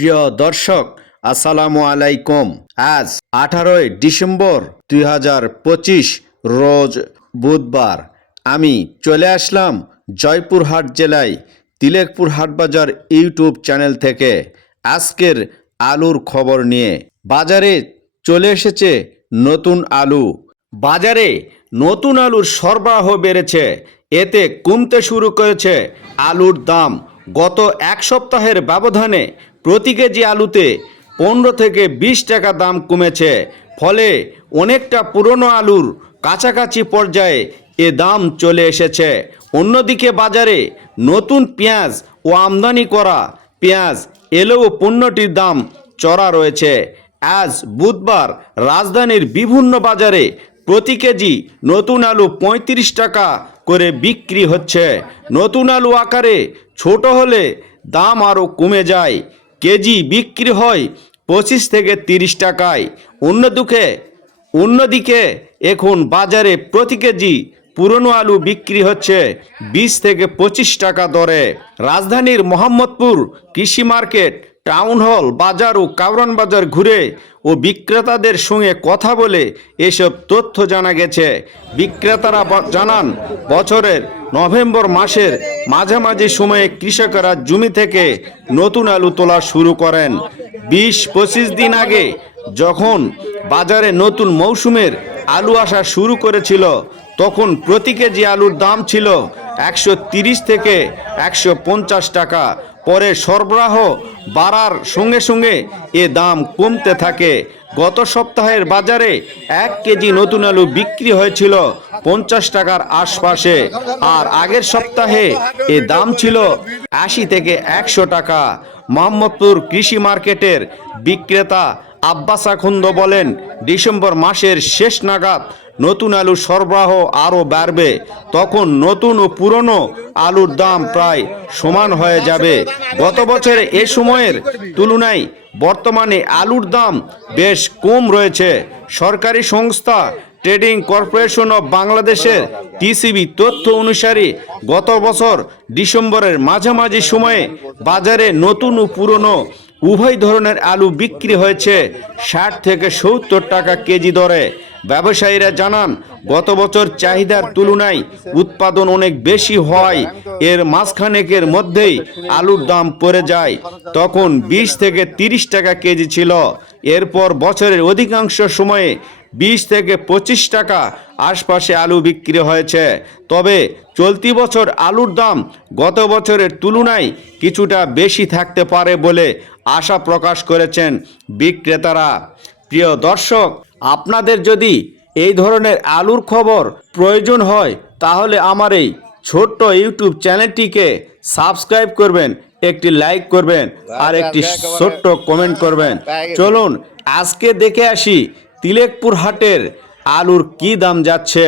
প্রিয় দর্শক, আসসালামু আলাইকুম। আজ 18 ডিসেম্বর 2025 রোজ বুধবার। আমি চলে আসলাম জয়পুরহাট জেলায় তিলেকপুর হাটবাজার ইউটিউব চ্যানেল থেকে আজকের আলুর খবর নিয়ে। বাজারে চলে এসেছে নতুন আলু। বাজারে নতুন আলুর সরবরাহ বেড়েছে, এতে কমতে শুরু করেছে আলুর দাম। গত এক সপ্তাহের ব্যবধানে প্রতি কেজি আলুতে 15 থেকে 20 টাকা দাম কমেছে, ফলে অনেকটা পুরনো আলুর কাছাকাছি পর্যায়ে এ দাম চলে এসেছে। অন্যদিকে বাজারে নতুন পেঁয়াজ ও আমদানি করা পেঁয়াজ এলেও পণ্যটির দাম চড়া রয়েছে। আজ বুধবার রাজধানীর বিভিন্ন বাজারে প্রতি কেজি নতুন আলু 35 টাকা করে বিক্রি হচ্ছে। নতুন আলু আকারে ছোট হলে দাম আরও কমে যায়, কেজি বিক্রি হয় 25 থেকে 30 টাকায়। অন্যদিকে এখন বাজারে প্রতি কেজি পুরনো আলু বিক্রি হচ্ছে 20 থেকে 25 টাকা দরে। রাজধানীর মোহাম্মদপুর কৃষি মার্কেট, টাউন হল বাজার ও কাউরান বাজার ঘুরে ও বিক্রেতাদের সঙ্গে কথা বলে এসব তথ্য জানা গেছে। বিক্রেতারা জানান, বছরের নভেম্বর মাসের মাঝামাঝি সময়ে কৃষকেরা জমি থেকে নতুন আলু তোলা শুরু করেন। 20-25 দিন আগে যখন বাজারে নতুন মৌসুমের আলু আসা শুরু করেছিল, তখন প্রতি কেজি আলুর দাম ছিল 130 থেকে 150 টাকা। পরে সরবরাহ বাড়ার সঙ্গে সঙ্গে এ দাম কমতে থাকে। গত সপ্তাহের বাজারে 1 কেজি নতুন আলু বিক্রি হয়েছিল 50 টাকার আশপাশে, আর আগের সপ্তাহে এ দাম ছিল 80 থেকে 100 টাকা। মোহাম্মদপুর কৃষি মার্কেটের বিক্রেতা আব্বাস আখন্দ বলেন, ডিসেম্বর মাসের শেষ নাগাদ নতুন আলুর সরবরাহ আরও বাড়বে, তখন নতুন ও পুরনো আলুর দাম প্রায় সমান হয়ে যাবে। গত বছরে এ সময়ের তুলনায় বর্তমানে আলুর দাম বেশ কম রয়েছে। সরকারি সংস্থা ট্রেডিং কর্পোরেশন অব বাংলাদেশের টিসিবি তথ্য অনুসারে গত বছর ডিসেম্বরের মাঝামাঝি সময়ে বাজারে নতুন ও পুরনো উভয় ধরনের আলু বিক্রি হয়েছে 60 থেকে 70 টাকা কেজি দরে। ব্যবসায়ীরা জানান, গত বছর চাহিদার তুলনায় উৎপাদন অনেক বেশি হওয়ায় এর মাসখানেকের মধ্যেই আলুর দাম পড়ে যায়। তখন 20 থেকে 30 টাকা কেজি ছিল। এরপর বছরের অধিকাংশ সময়ে 20 থেকে 25 টাকা আশপাশে আলু বিক্রি হয়েছে। তবে চলতি বছর আলুর দাম গত বছরের তুলনায় কিছুটা বেশি থাকতে পারে বলে আশা প্রকাশ করেছেন বিক্রেতারা। প্রিয় দর্শক, আপনাদের যদি এই ধরনের আলুর খবর প্রয়োজন হয় তাহলে আমার এই ছোট্ট ইউটিউব চ্যানেলটিকে সাবস্ক্রাইব করবেন, একটি লাইক করবেন আর একটি ছোট্ট কমেন্ট করবেন। চলুন আজকে দেখে আসি তিলেকপুর হাটের আলুর কি দাম যাচ্ছে।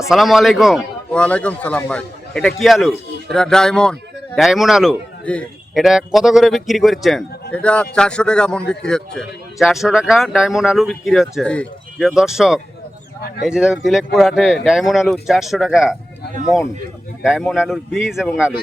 আসসালামু আলাইকুম। ওয়ালাইকুম সালাম ভাই। এটা কি আলু? এটা ডায়মন্ড আলু। জি। এটা কত করে বিক্রি করছেন? এটা 400 টাকা মন বিক্রি হচ্ছে। 400 টাকা ডায়মন্ড আলু বিক্রি হচ্ছে। জি। প্রিয় দর্শক, এই যে দেখুন তিলেকপুর হাটে ডায়মন্ড আলু 400 টাকা মন। ডায়মন্ড আলুর বীজ এবং আলু